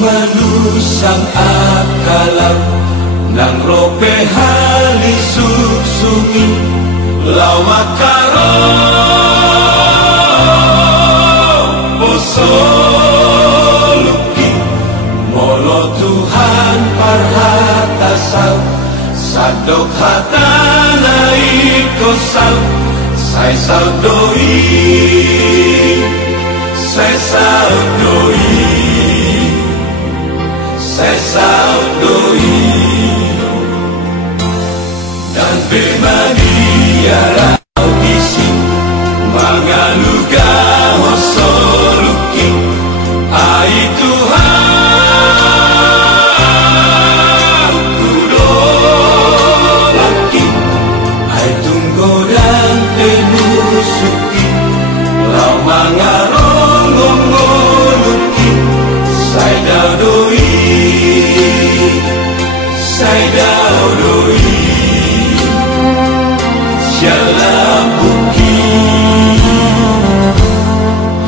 manusang akalan nang rope hali suksumi lau makaro posoluki molo Tuhan parhatasau sadok hatanai kosau sai saudoi sai saudoi sai saudoi dan bemadia rau isi mangaluga hosoluki ai Tuhan kudolaki ai tunggu dan penusuki lau mangarongongoluki sai daudoi sai daudoi Jalabuki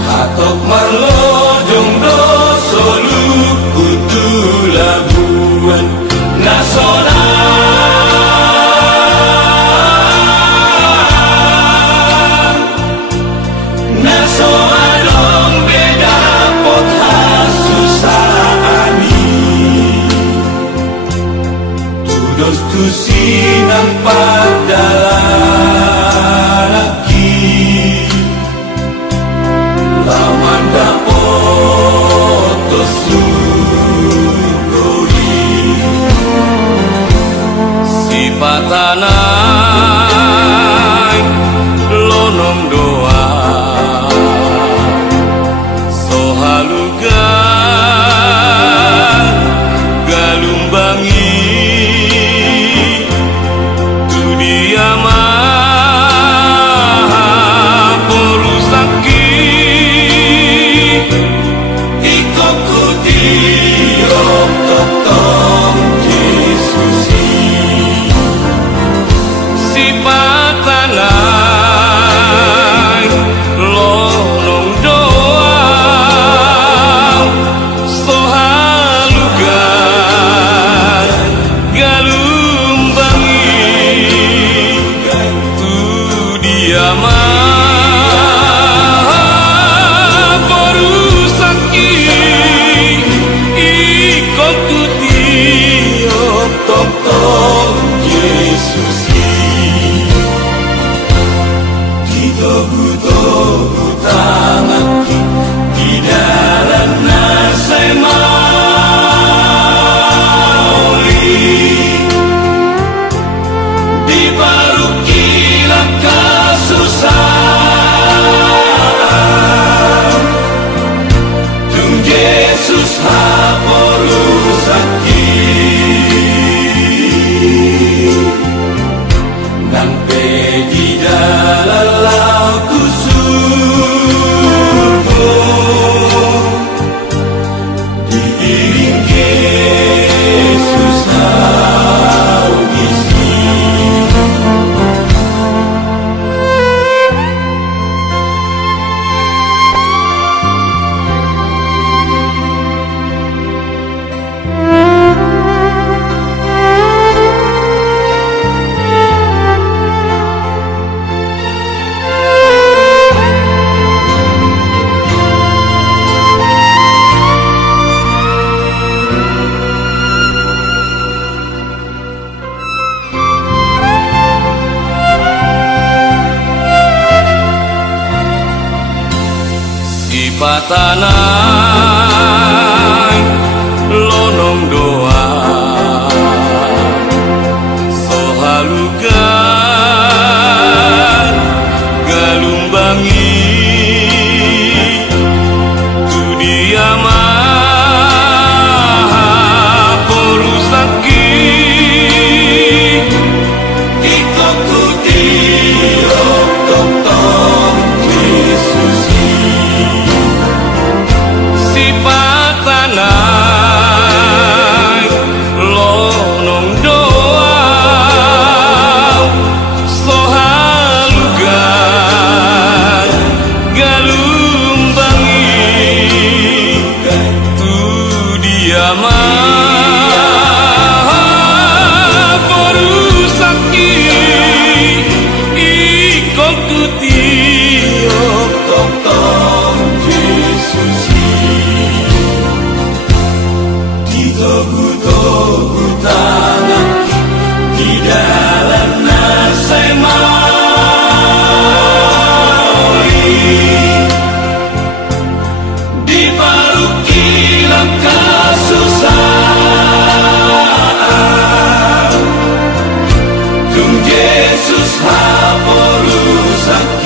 hatok marlojong doso luku tulabuan nasional naso adong beda pot hasusani tudos tusinang padalan patanai lonong doa sohaluga galumbangi tu dia maha porusaki ikokuti tok Yesusi patanai lonong doa sohaluga galumbangi tu dia maha porusaki ikokuti tok Yesus Tobu tanganki di dalam nasai mauli dibarukilah kesusahan tung Yesus haporusaki nang di dalam patanai lonong doa sohaluga galumbangi tu dia maha porusaki ikokuti tok Yesus patanai Yesus haporu sakti